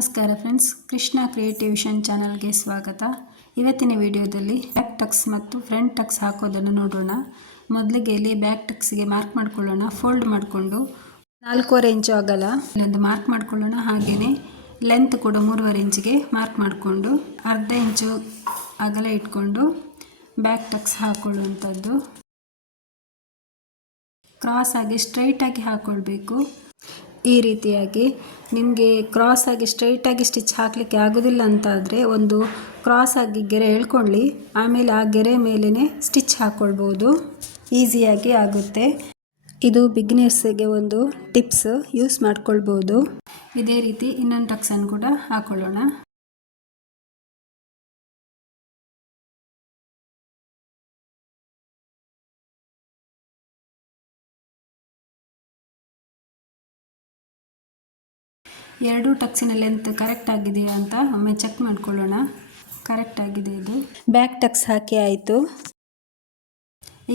ನಮಸ್ಕಾರ ಫ್ರೆಂಡ್ಸ್, ಕೃಷ್ಣ ಕ್ರಿಯೇಟಿವಿಷನ್ ಚಾನಲ್ಗೆ ಸ್ವಾಗತ. ಇವತ್ತಿನ ವಿಡಿಯೋದಲ್ಲಿ ಬ್ಯಾಕ್ ಟಕ್ಸ್ ಮತ್ತು ಫ್ರಂಟ್ ಟಕ್ಸ್ ಹಾಕೋದನ್ನು ನೋಡೋಣ. ಮೊದಲಿಗೆ ಇಲ್ಲಿ ಬ್ಯಾಕ್ ಟಕ್ಸ್ಗೆ ಮಾರ್ಕ್ ಮಾಡ್ಕೊಳ್ಳೋಣ. ಫೋಲ್ಡ್ ಮಾಡಿಕೊಂಡು 4.25 ಇಂಚು ಅಗಲ ಇಲ್ಲೊಂದು ಮಾರ್ಕ್ ಮಾಡ್ಕೊಳ್ಳೋಣ. ಹಾಗೆಯೇ ಲೆಂತ್ ಕೂಡ 3.5 ಇಂಚಿಗೆ ಮಾರ್ಕ್ ಮಾಡಿಕೊಂಡು ಅರ್ಧ ಇಂಚು ಅಗಲ ಇಟ್ಕೊಂಡು ಬ್ಯಾಕ್ ಟಕ್ಸ್ ಹಾಕೊಳ್ಳುವಂಥದ್ದು. ಕ್ರಾಸ್ ಆಗಿ ಸ್ಟ್ರೈಟ್ ಆಗಿ ಹಾಕೊಳ್ಬೇಕು. ಈ ರೀತಿಯಾಗಿ ನಿಮಗೆ ಕ್ರಾಸ್ ಆಗಿ ಸ್ಟ್ರೈಟ್ ಆಗಿ ಸ್ಟಿಚ್ ಹಾಕಲಿಕ್ಕೆ ಆಗೋದಿಲ್ಲ ಅಂತಾದರೆ ಒಂದು ಕ್ರಾಸ್ ಆಗಿ ಗೆರೆ ಎಳ್ಕೊಳ್ಳಿ. ಆಮೇಲೆ ಆ ಗೆರೆ ಮೇಲೇ ಸ್ಟಿಚ್ ಹಾಕ್ಕೊಳ್ಬೋದು, ಈಸಿಯಾಗಿ ಆಗುತ್ತೆ. ಇದು ಬಿಗಿನರ್ಸ್ಗೆ ಒಂದು ಟಿಪ್ಸ್, ಯೂಸ್ ಮಾಡ್ಕೊಳ್ಬೋದು. ಇದೇ ರೀತಿ ಇನ್ನೊಂದು ಟಕ್ಸನ್ನು ಕೂಡ ಹಾಕೊಳ್ಳೋಣ. ಎರಡು ಟಕ್ಸಿನ ಲೆಂತ್ ಕರೆಕ್ಟ್ ಆಗಿದೆಯಾ ಅಂತ ಒಮ್ಮೆ ಚೆಕ್ ಮಾಡ್ಕೊಳ್ಳೋಣ. ಕರೆಕ್ಟ್ ಆಗಿದೆ. ಇದು ಬ್ಯಾಕ್ ಟಕ್ಸ್ ಹಾಕಿ ಆಯಿತು.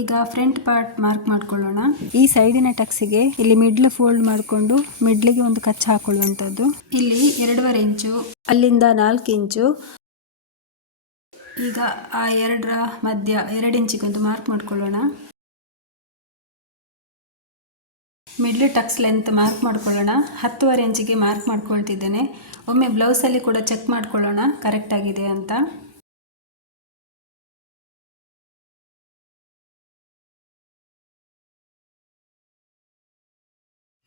ಈಗ ಫ್ರಂಟ್ ಪಾರ್ಟ್ ಮಾರ್ಕ್ ಮಾಡ್ಕೊಳ್ಳೋಣ. ಈ ಸೈಡಿನ ಟಕ್ಸಿಗೆ ಇಲ್ಲಿ ಮಿಡ್ಲ್ ಫೋಲ್ಡ್ ಮಾಡಿಕೊಂಡು ಮಿಡ್ಲಿಗೆ ಒಂದು ಕಚ್ಚ ಹಾಕೊಳ್ಳುವಂಥದ್ದು. ಇಲ್ಲಿ 2.5 ಇಂಚು, ಅಲ್ಲಿಂದ 4 ಇಂಚು. ಈಗ ಆ ಎರಡರ ಮಧ್ಯ 2 ಇಂಚಿಗೆ ಒಂದು ಮಾರ್ಕ್ ಮಾಡ್ಕೊಳ್ಳೋಣ. ಮಿಡ್ಲ್ ಟಕ್ಸ್ ಲೆಂತ್ ಮಾರ್ಕ್ ಮಾಡ್ಕೊಳ್ಳೋಣ. 10.5 ಇಂಚಿಗೆ ಮಾರ್ಕ್ ಮಾಡ್ಕೊಳ್ತಿದ್ದೇನೆ. ಒಮ್ಮೆ ಬ್ಲೌಸಲ್ಲಿ ಕೂಡ ಚೆಕ್ ಮಾಡ್ಕೊಳ್ಳೋಣ ಕರೆಕ್ಟ್ ಆಗಿದೆ ಅಂತ.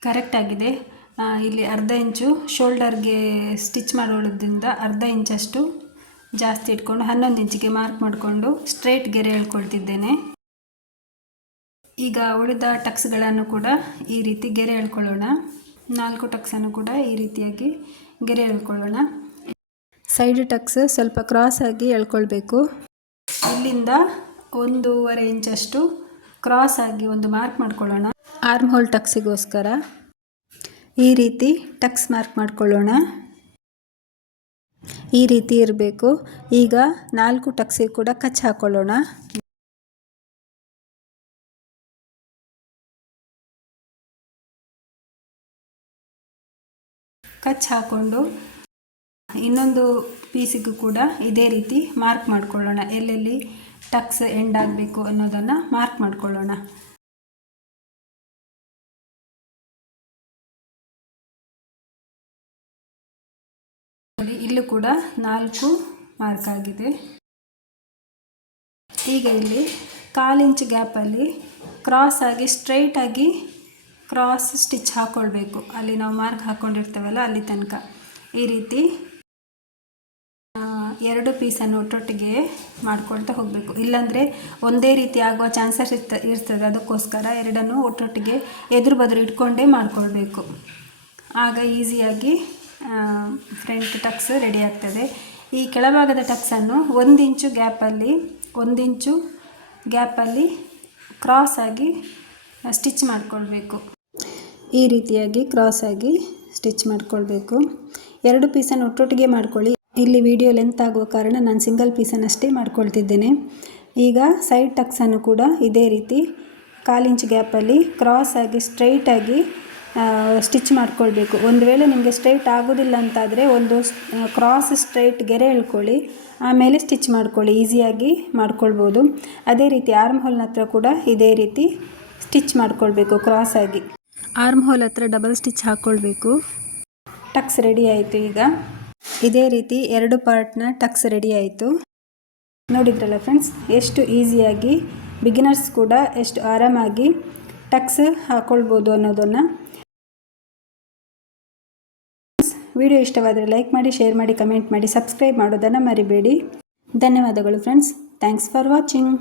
ಕರೆಕ್ಟ್ ಆಗಿದೆ. ಇಲ್ಲಿ ಅರ್ಧ ಇಂಚು ಶೋಲ್ಡರ್ಗೆ ಸ್ಟಿಚ್ ಮಾಡೋದ್ರಿಂದ ಅರ್ಧ ಇಂಚಷ್ಟು ಜಾಸ್ತಿ ಇಟ್ಕೊಂಡು 11 ಇಂಚಿಗೆ ಮಾರ್ಕ್ ಮಾಡಿಕೊಂಡು ಸ್ಟ್ರೈಟ್ ಗೆರೆ ಎಳ್ಕೊಳ್ತಿದ್ದೇನೆ. ಈಗ ಉಳಿದ ಟಕ್ಸ್ಗಳನ್ನು ಕೂಡ ಈ ರೀತಿ ಗೆರೆ ಎಳ್ಕೊಳ್ಳೋಣ. 4 ಟಕ್ಸನ್ನು ಕೂಡ ಈ ರೀತಿಯಾಗಿ ಗೆರೆ ಎಳ್ಕೊಳ್ಳೋಣ. ಸೈಡ್ ಟಕ್ಸ್ ಸ್ವಲ್ಪ ಕ್ರಾಸ್ ಆಗಿ ಎಳ್ಕೊಳ್ಬೇಕು. ಇಲ್ಲಿಂದ 1.5 ಇಂಚಷ್ಟು ಕ್ರಾಸ್ ಆಗಿ ಒಂದು ಮಾರ್ಕ್ ಮಾಡ್ಕೊಳ್ಳೋಣ. ಆರ್ಮ್ ಹೋಲ್ ಟಕ್ಸಿಗೋಸ್ಕರ ಈ ರೀತಿ ಟಕ್ಸ್ ಮಾರ್ಕ್ ಮಾಡ್ಕೊಳ್ಳೋಣ. ಈ ರೀತಿ ಇರಬೇಕು. ಈಗ 4 ಟಕ್ಸಿಗೆ ಕೂಡ ಕಚ್ ಹಾಕೊಳ್ಳೋಣ. ಕಚ್ ಹಾಕ್ಕೊಂಡು ಇನ್ನೊಂದು ಪೀಸಿಗೂ ಕೂಡ ಇದೇ ರೀತಿ ಮಾರ್ಕ್ ಮಾಡ್ಕೊಳ್ಳೋಣ. ಎಲ್ಲೆಲ್ಲಿ ಟಕ್ಸ್ ಎಂಡ್ ಆಗಬೇಕು ಅನ್ನೋದನ್ನು ಮಾರ್ಕ್ ಮಾಡ್ಕೊಳ್ಳೋಣ. ನೋಡಿ, ಇಲ್ಲೂ ಕೂಡ 4 ಮಾರ್ಕ್ ಆಗಿದೆ. ಈಗ ಇಲ್ಲಿ 1/4 ಇಂಚ್ ಗ್ಯಾಪಲ್ಲಿ ಕ್ರಾಸ್ ಆಗಿ ಸ್ಟ್ರೈಟ್ ಆಗಿ ಕ್ರಾಸ್ ಸ್ಟಿಚ್ ಹಾಕ್ಕೊಳ್ಬೇಕು. ಅಲ್ಲಿ ನಾವು ಮಾರ್ಕ್ ಹಾಕ್ಕೊಂಡಿರ್ತೇವಲ್ಲ ಅಲ್ಲಿ ತನಕ ಈ ರೀತಿ 2 ಪೀಸನ್ನು ಒಟ್ಟೊಟ್ಟಿಗೆ ಮಾಡ್ಕೊಳ್ತಾ ಹೋಗಬೇಕು. ಇಲ್ಲಾಂದರೆ ಒಂದೇ ರೀತಿ ಆಗುವ ಚಾನ್ಸಸ್ ಇರ್ತದೆ. ಅದಕ್ಕೋಸ್ಕರ ಎರಡನ್ನು ಒಟ್ಟೊಟ್ಟಿಗೆ ಎದುರು ಬದುರು ಇಟ್ಕೊಂಡೇ ಮಾಡ್ಕೊಳ್ಬೇಕು. ಆಗ ಈಸಿಯಾಗಿ ಫ್ರಂಟ್ ಟಕ್ಸ್ ರೆಡಿ ಆಗ್ತದೆ. ಈ ಕೆಳಭಾಗದ ಟಕ್ಸನ್ನು 1 ಇಂಚು ಗ್ಯಾಪಲ್ಲಿ ಕ್ರಾಸ್ ಆಗಿ ಸ್ಟಿಚ್ ಮಾಡಿಕೊಳ್ಬೇಕು. ಈ ರೀತಿಯಾಗಿ ಕ್ರಾಸ್ ಆಗಿ ಸ್ಟಿಚ್ ಮಾಡಿಕೊಳ್ಬೇಕು. 2 ಪೀಸನ್ನು ಒಟ್ಟೊಟ್ಟಿಗೆ ಮಾಡ್ಕೊಳ್ಳಿ. ಇಲ್ಲಿ ವಿಡಿಯೋ ಲೆಂತ್ ಆಗುವ ಕಾರಣ ನಾನು ಸಿಂಗಲ್ ಪೀಸನ್ನಷ್ಟೇ ಮಾಡ್ಕೊಳ್ತಿದ್ದೇನೆ. ಈಗ ಸೈಡ್ ಟಕ್ಸನ್ನು ಕೂಡ ಇದೇ ರೀತಿ 1/4 ಇಂಚ್ ಗ್ಯಾಪಲ್ಲಿ ಕ್ರಾಸ್ ಆಗಿ ಸ್ಟ್ರೈಟ್ ಆಗಿ ಸ್ಟಿಚ್ ಮಾಡ್ಕೊಳ್ಬೇಕು. ಒಂದು ವೇಳೆ ನಿಮಗೆ ಸ್ಟ್ರೈಟ್ ಆಗೋದಿಲ್ಲ ಅಂತಾದರೆ ಒಂದು ಕ್ರಾಸ್ ಸ್ಟ್ರೈಟ್ ಗೆರೆ ಎಳ್ಕೊಳ್ಳಿ, ಆಮೇಲೆ ಸ್ಟಿಚ್ ಮಾಡ್ಕೊಳ್ಳಿ. ಈಸಿಯಾಗಿ ಮಾಡ್ಕೊಳ್ಬೋದು. ಅದೇ ರೀತಿ ಆರ್ಮ್ ಹೋಲ್ನ ಹತ್ರ ಕೂಡ ಇದೇ ರೀತಿ ಸ್ಟಿಚ್ ಮಾಡ್ಕೊಳ್ಬೇಕು. ಕ್ರಾಸ್ ಆಗಿ ಆರ್ಮ್ ಹೋಲ್ ಹತ್ರ ಡಬಲ್ ಸ್ಟಿಚ್ ಹಾಕ್ಕೊಳ್ಬೇಕು. ಟಕ್ಸ್ ರೆಡಿ ಆಯಿತು. ಈಗ ಇದೇ ರೀತಿ 2 ಪಾರ್ಟ್ನ ಟಕ್ಸ್ ರೆಡಿ ಆಯಿತು. ನೋಡಿದ್ರಲ್ಲ ಫ್ರೆಂಡ್ಸ್, ಎಷ್ಟು ಈಸಿಯಾಗಿ ಬಿಗಿನರ್ಸ್ ಕೂಡ ಎಷ್ಟು ಆರಾಮಾಗಿ ಟಕ್ಸ್ ಹಾಕ್ಕೊಳ್ಬೋದು ಅನ್ನೋದನ್ನು. ವಿಡಿಯೋ ಇಷ್ಟವಾದರೆ ಲೈಕ್ ಮಾಡಿ, ಶೇರ್ ಮಾಡಿ, ಕಮೆಂಟ್ ಮಾಡಿ, ಸಬ್ಸ್ಕ್ರೈಬ್ ಮಾಡೋದನ್ನು ಮರಿಬೇಡಿ. ಧನ್ಯವಾದಗಳು ಫ್ರೆಂಡ್ಸ್. Thanks for watching.